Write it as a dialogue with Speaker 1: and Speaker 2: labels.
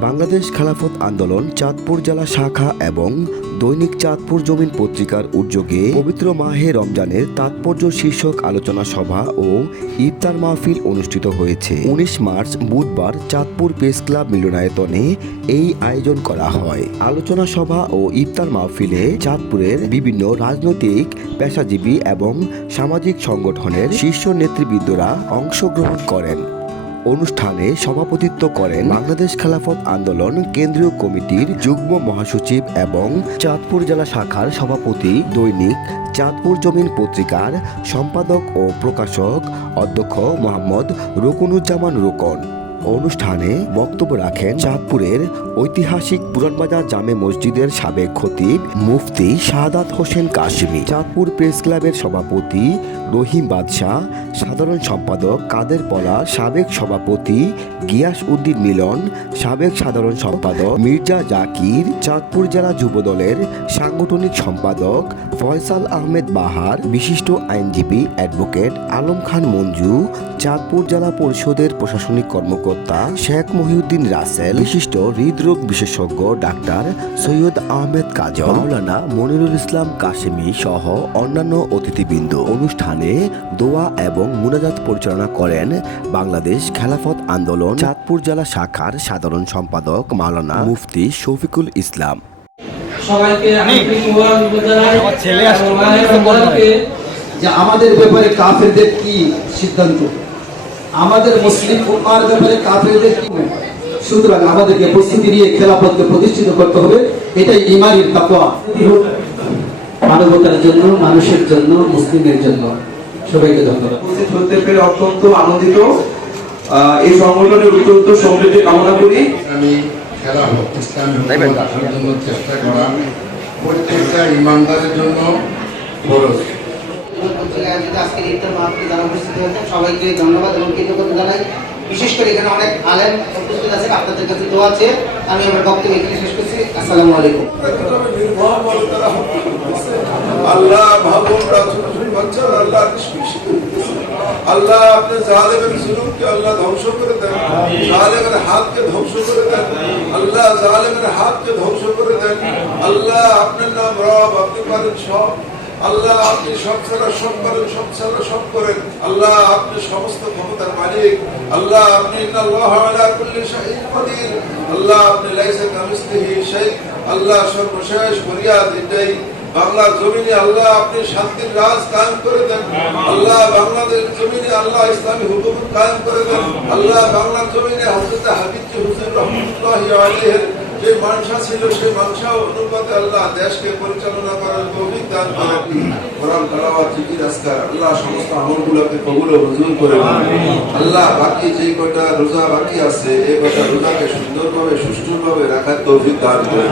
Speaker 1: বাংলাদেশ খেলাফত আন্দোলন চাঁদপুর জেলা শাখা এবং দৈনিক চাঁদপুর জমিন পত্রিকার উদ্যোগে পবিত্র মাহে রমজানের তাৎপর্য শীর্ষক আলোচনা সভা ও ইফতার মাহফিল অনুষ্ঠিত হয়েছে। উনিশ মার্চ বুধবার চাঁদপুর প্রেস ক্লাব মিলনায়তনে এই আয়োজন করা হয়। আলোচনা সভা ও ইফতার মাহফিলে চাঁদপুরের বিভিন্ন রাজনৈতিক, পেশাজীবী এবং সামাজিক সংগঠনের শীর্ষ নেতৃবৃন্দরা অংশগ্রহণ করেন। অনুষ্ঠানে সভাপতিত্ব করেন বাংলাদেশ খেলাফত আন্দোলন কেন্দ্রীয় কমিটির যুগ্ম মহাসচিব এবং চাঁদপুর জেলা শাখার সভাপতি, দৈনিক চাঁদপুর জমিন পত্রিকার সম্পাদক ও প্রকাশক অধ্যক্ষ মোহাম্মদ রুকনুজ্জামান রুকন। অনুষ্ঠানে বক্তব্য রাখেন চাঁদপুরের ঐতিহাসিক পুরানবাজার জামে মসজিদের সাবেক খতিব মুফতি শাহাদাত হোসেন কাশিমি, চাঁদপুর প্রেস ক্লাবের সভাপতি রহিম বাদশাহ, সাধারণ সম্পাদক কাদের পলা, সাবেক সভাপতি গিয়াস উদ্দিন মিলন, সাবেক সাধারণ সম্পাদক মির্জা জাকির, চাঁদপুর জেলা যুবদলের সাংগঠনিক সম্পাদক ফয়সাল আহমেদ বাহার, বিশিষ্ট আইনজীবী অ্যাডভোকেট আলম খান মঞ্জু, চাঁদপুর জেলা পরিষদের প্রশাসনিক কর্মকর্তা শেখ মহিউদ্দিন রাসেল বিশিষ্ট হৃদরোগ বিশেষজ্ঞ ডাক্তার সৈয়দ আহমেদ কাজল মাওলানা মনিরুল ইসলাম কাশেমি সহ অন্যান্য অতিথিবৃন্দ অনুষ্ঠানে দোয়া এবং মুনাজাত পরিচালনা করেন বাংলাদেশ খেলাফত আন্দোলন চাঁদপুর জেলা শাখার সাধারণ সম্পাদক মাওলানা মুফতি শফিকুল ইসলাম।
Speaker 2: সবাইকে
Speaker 3: আমার ছেলে
Speaker 4: যে আমাদের ব্যাপারে কাফেরদের কি সিদ্ধান্ত? আমাদের মুসলিম উম্মার ব্যাপারে কাফেরদের কি? সুতরাং আমাদেরকে প্রস্তুতি নিয়ে খেলাফতকে প্রতিষ্ঠিত করতে হবে। এটাই ইমানের তাকওয়া। মানবতার জন্য মানুষের জন্য মুসলিমের জন্য। সবাইকে ধন্যবাদ।
Speaker 5: উপস্থিত হতে পেরে অত্যন্ত আনন্দিত। আহ, এই সংগঠনের অত্যন্ত সমৃদ্ধি কামনা করি।
Speaker 6: আমি খেলা হোক ইসলামী হুকুমত জন্য চেষ্টা করা। প্রত্যেকটা ইমানদারের জন্য
Speaker 7: আয়োজিত আজকের ইফতার মাহফিলে যারা উপস্থিত হয়েছেন। সবাইকে ধন্যবাদ এবং কৃতজ্ঞতা জানাই। বিশেষ করে এখানে অনেক আলেম উপস্থিত আছেন আপনাদের কাছে দোয়া আছে আমি আমার বক্তব্য এখানে শেষ করছি। আসসালামু আলাইকুম।
Speaker 5: আল্লাহ আল্লাহ আল্লাহ আপনি জালেমের জুলুমকে আল্লাহ ধ্বংস করে দেন। জালেমের হাতকে ধ্বংস করে দেন। আল্লাহ জালেমের হাতকে ধ্বংস করে দেন। আল্লাহ আপনার নাম রব আপনি পারেন সব। আল্লাহ, আপনি সব ছাড়া সব পারেন সব ছাড়া সব করেন। আল্লাহ, আপনি সমস্ত ক্ষমতার মালিক। আল্লাহ, আপনি আল্লাহ আপনি আল্লাহ, সর্বশেষ ফরিয়াদ এটাই। বাংলার জমিনে আল্লাহ, আপনি শান্তির রাজ কায়েম করে দেন। আল্লাহ বাংলাদেশ জমিনে আল্লাহ ইসলামী হুকুমত কায়েম করে দেন। আল্লাহ, বাংলার জমিনে হযরত হাবিব হুসেন রহমতুল্লাহি আলাইহির যে মানসা ছিল সে মানসা অনুপাতে আল্লাহ দেশকে পরিচালনা করার তৌফিক দান করেন। কোরআন, তেলাওয়াত, জিকির, আজকার, আল্লাহ সমস্ত আমলগুলোকে কবুল ও মঞ্জুর করে আল্লাহ বাকি যে কটা রোজা বাকি আছে, এই কটা রোজাকে সুন্দরভাবে, সুষ্ঠুভাবে রাখার তৌফিক দান করেন।